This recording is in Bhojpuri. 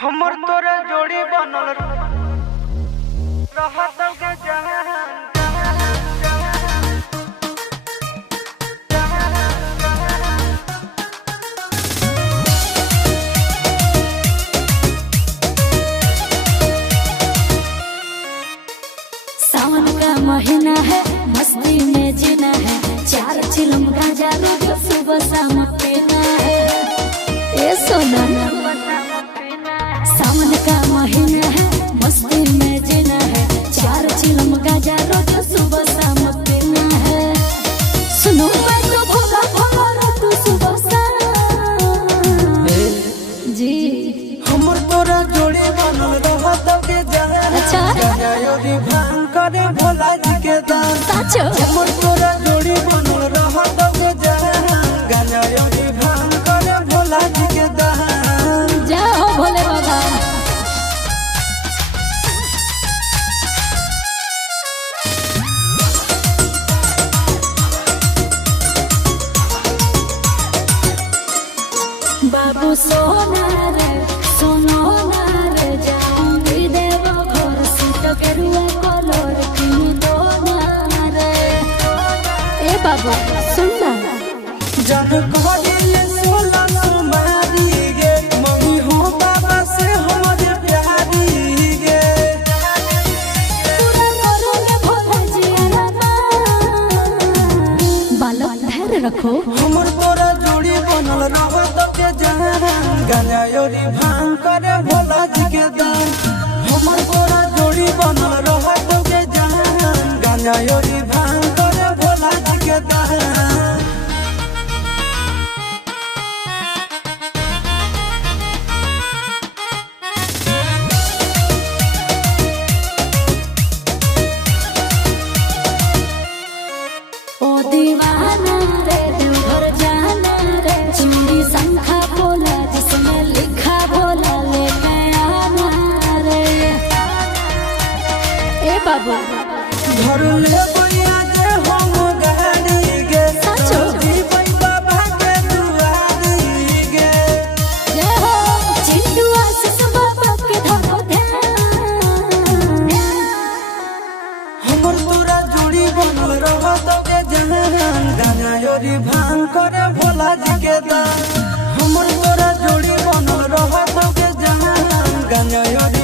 हमर तोरे जोड़ी बनल रहत के जहान सावन का महीना है, मस्ती में जीना है, 4 चिलम गांजा रोज सुबह शाम पीना है। ए सोना, सावन का महीना है, मस्ती में जीना है, 4 चिलम गांजा रोज सुबह शाम पीना है। सुनो मैं तो भोला भोला तू सुबह शाम जी हमर तोरे जोड़ी बनल रहत के जहान। अच्छा भांग करे भोला जी के दान। साचो हमर तोरे जोड़ी बनल रहत के जहान। गाना योगी भांग करे भोला जी के दान। जाओ भोले बाबा। बाबू सोना रे सोनो ना रे जाऊंगी देवो घर सीट के रुआ कलर की दो ना रे। ए बाबू सुनना जन कहले सोला सुमारी गे मम्मी हो बाबा से हमरे प्यारी गे। पूरा करोगे भोला जी आना बालक धैर्य रखो। हमर तोरा जोड़ी बनल रहत के जहान। गाना योरी भांग करे भोला जी के दान। हमर तोरा जोड़ी बनल रहत के जहान। गाना योरी भांग करे भोला जी के दान। ओ दीवाना रे देवघर जाना रे, चूड़ी शंखा बोला जिसमें लिखा बोला लेके आना रे। ए बाबू घर ले बैया जे हम गाड़ी गे। साचो जीवन बाबा के दुआरी गे। जय हो चिंटू आशीष बाबा के धरो ध्यान। हमर तोरा जोड़ी बनल रहत के जहान। गाना योरी भांग करे भोला जी के दान। हमर तोरा जोड़ी बनल रहत के जहान। गाना योरी